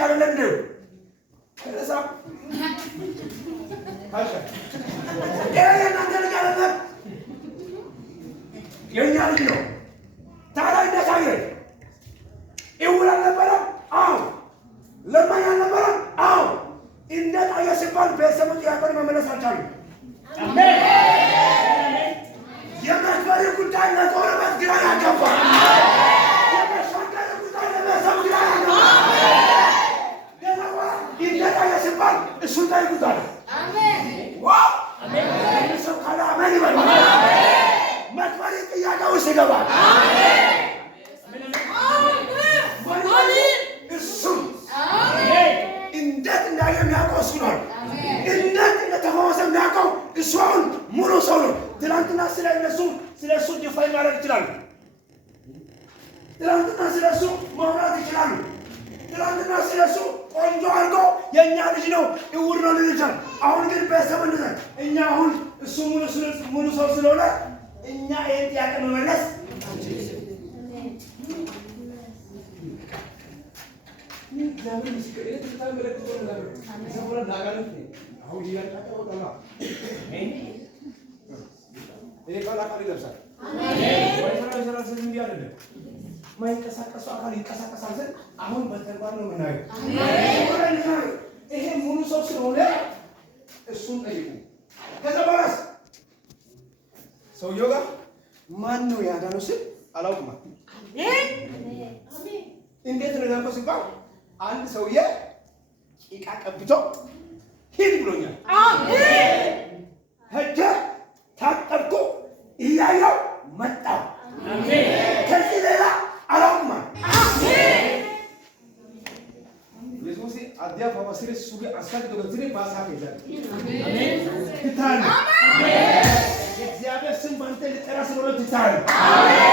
ይሻላል ለምንድነው ከለሳ አሻ የእናንተ ልጅ አይደለም የእኛ ልጅ ነው ታዲያ እንደታየ ይውል አልነበረም አዎ ለማኝ አልነበረም አዎ እንዴት አየ ሲባል ቤተሰቡ ጥያቄውን መመለስ አልቻሉም አሜን የመክፈል ጉዳይ ለጎረቤት ግራ ያጋባል የመሻገር ጉዳይ ለቤተሰብ ግራ ያጋባል እንዴት አየ ሲባል እሱን ጠይቁታል አሜን አሜን ሰው ካለ አሜን ይበል መክፈል ጥያቄ ውስጥ ይገባል አሜን እንዴት እንዳየ የሚያውቀው እሱ ነው እንዴት እንደተፈወሰ የሚያውቀው እሱ አሁን ሙሉ ሰው ነው ትናንትና ስለ እሱ ዲፋይ ማድረግ ይችላሉ ትናንትና ስለ እሱ ማውራት ይችላሉ ትናንትና ስለ እሱ ቆንጆ አድርጎ የእኛ ልጅ ነው እውር ነው ልጅ ይችላል አሁን ግን ቤተሰብ እንደዛ እኛ አሁን እሱ ሙሉ ሰው ስለሆነ እኛ ይህን ጥያቄ መመለስ እግዚአብሔር ምስክር ይሄ ተመለከቱ ነው ዘቡራ ዳጋለት ነው አሁን ይያጣጣው ወጣላ ይሄ ካላካሪ ለብሳል አሜን ወይ ተራራ ዘን እንዲህ አይደለም ማይንቀሳቀሱ አካል ይንቀሳቀሳል ዘን አሁን በተግባር ነው የምናየው አሜን ይሄ ሙሉ ሰው ስለሆነ እሱን ጠይቁ ከዛ በኋላስ ሰውየው ጋር ማን ነው ያዳነው ሲል አላውቅም አሜን እንዴት ነው ያንተ ሲባል አንድ ሰውዬ ቂቃ ቀብቶ ሂድ ብሎኛል አሜን ሄጄ ታጠብኩ እያየሁ መጣሁ አሜን ከዚህ ሌላ አላውቅም አሜን ኢየሱስ አዲያ ፋማሲሬ ሱቢ አስካት ዶግትሪ ባሳከ ይላል አሜን ትታን አሜን እግዚአብሔር ስም ባንተ ልጠራ ስለሆነ ትታን አሜን